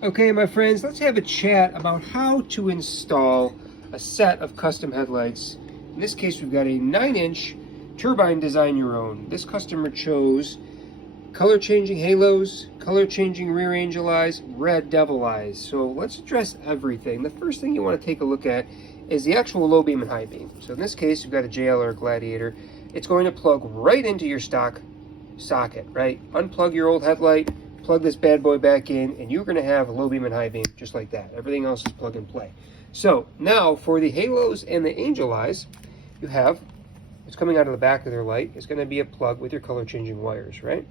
Okay, my friends, let's have a chat about how to install a set of custom headlights. In this case, we've got a 9-inch turbine design your own. This customer chose color changing halos, color changing rear angel eyes, red devil eyes. So let's address everything. The first thing you want to take a look at is the actual low beam and high beam. So in this case, you've got a JL or a Gladiator. It's going to plug right into your stock socket, right? Unplug your old headlight, plug this bad boy back in, and you're going to have a low beam and high beam just like that. Everything else is plug and play. So now for the halos and the angel eyes, you have what's coming out of the back of their light is going to be a plug with your color changing wires, right?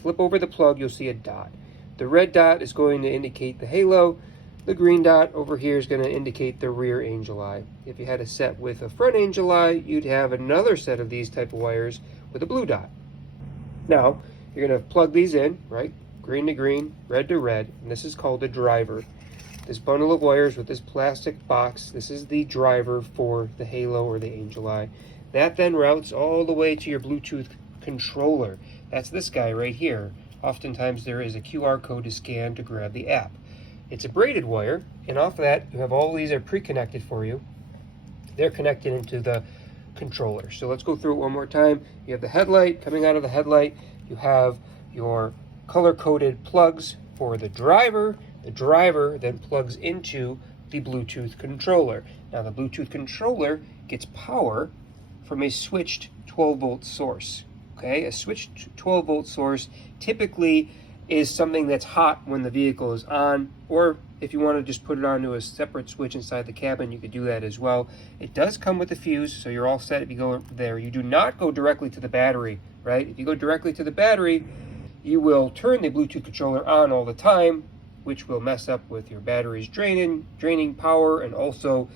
Flip over the plug, you'll see a dot. The red dot is going to indicate the halo. The green dot over here is going to indicate the rear angel eye. If you had a set with a front angel eye, you'd have another set of these type of wires with a blue dot. Now, you're going to plug these in, right? Green to green, red to red, and this is called a driver. This bundle of wires with this plastic box, this is the driver for the halo or the angel eye. That then routes all the way to your Bluetooth controller. That's this guy right here. Oftentimes there is a QR code to scan to grab the app. It's a braided wire, and off of that you have all these are pre-connected for you. They're connected into the controller. So let's go through it one more time. You have the headlight. Coming out of the headlight, you have your color-coded plugs for the driver. The driver then plugs into the Bluetooth controller. Now the Bluetooth controller gets power from a switched 12-volt source. Okay, a switched 12-volt source typically is something that's hot when the vehicle is on, or if you want to just put it onto a separate switch inside the cabin, you could do that as well. It does come with a fuse, so you're all set if you go there. You do not go directly to the battery, right? If you go directly to the battery, you will turn the Bluetooth controller on all the time, which will mess up with your batteries draining power, and also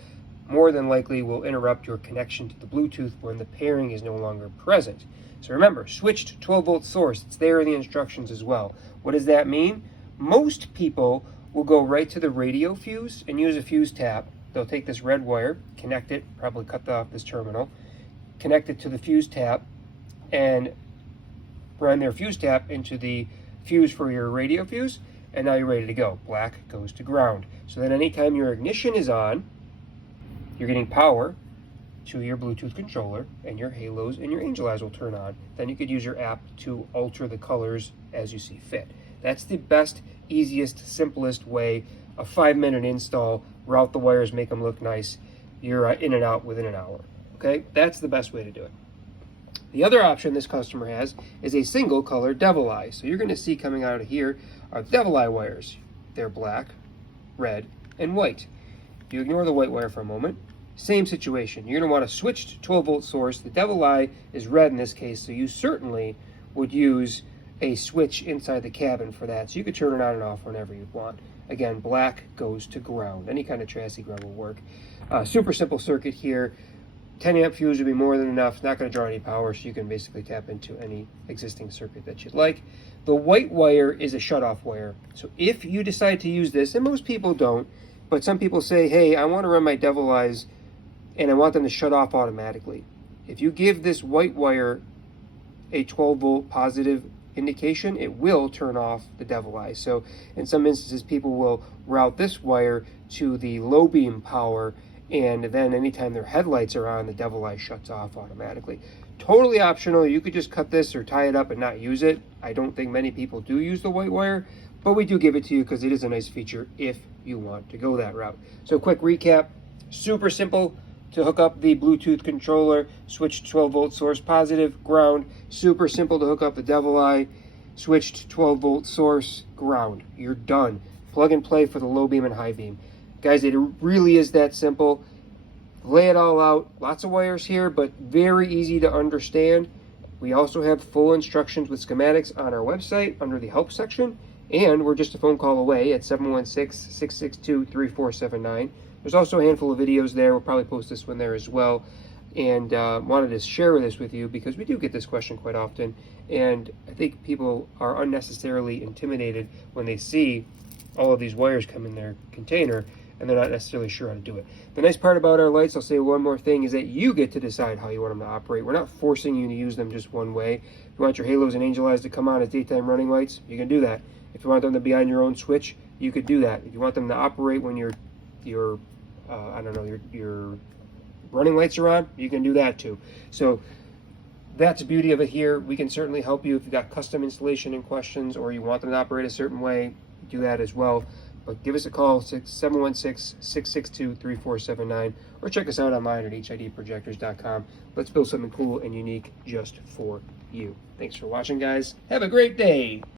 more than likely will interrupt your connection to the Bluetooth when the pairing is no longer present. So remember, switched 12-volt source, it's there in the instructions as well. What does that mean? Most people will go right to the radio fuse and use a fuse tap. They'll take this red wire, connect it, probably cut off this terminal, connect it to the fuse tap, and run their fuse tap into the fuse for your radio fuse, and now you're ready to go. Black goes to ground. So then anytime your ignition is on, you're getting power to your Bluetooth controller, and your halos and your angel eyes will turn on. Then you could use your app to alter the colors as you see fit. That's the best, easiest, simplest way. A 5-minute install, route the wires, make them look nice. You're in and out within an hour. Okay, that's the best way to do it. The other option this customer has is a single color devil eye. So you're going to see coming out of here are devil eye wires. They're black, red, and white. You ignore the white wire for a moment. Same situation. You're going to want a switched 12-volt source. The devil eye is red in this case, so you certainly would use a switch inside the cabin for that. So you could turn it on and off whenever you want. Again, black goes to ground. Any kind of chassis ground will work. Super simple circuit here. 10 amp fuse would be more than enough. It's not going to draw any power, so you can basically tap into any existing circuit that you'd like. The white wire is a shutoff wire. So if you decide to use this, and most people don't, but some people say, hey, I want to run my devil eyes and I want them to shut off automatically. If you give this white wire a 12-volt positive indication, it will turn off the devil eye. So in some instances, people will route this wire to the low beam power, and then anytime their headlights are on, the devil eye shuts off automatically. Totally optional. You could just cut this or tie it up and not use it. I don't think many people do use the white wire, but we do give it to you because it is a nice feature if you want to go that route. So quick recap, super simple to hook up the Bluetooth controller, switched 12-volt source positive, ground. Super simple to hook up the devil eye, switched 12-volt source, ground. You're done. Plug and play for the low beam and high beam. Guys, it really is that simple. Lay it all out. Lots of wires here, but very easy to understand. We also have full instructions with schematics on our website under the help section, and we're just a phone call away at 716-662-3479. There's also a handful of videos there. We'll probably post this one there as well. And wanted to share this with you because we do get this question quite often. And I think people are unnecessarily intimidated when they see all of these wires come in their container and they're not necessarily sure how to do it. The nice part about our lights, I'll say one more thing, is that you get to decide how you want them to operate. We're not forcing you to use them just one way. If you want your halos and angel eyes to come on as daytime running lights, you can do that. If you want them to be on your own switch, you could do that. If you want them to operate when your I don't know, your running lights are on, you can do that too. So that's the beauty of it here. We can certainly help you if you've got custom installation and questions, or you want them to operate a certain way, do that as well. But give us a call, 716-662-3479, or check us out online at HIDprojectors.com. Let's build something cool and unique just for you. Thanks for watching, guys. Have a great day.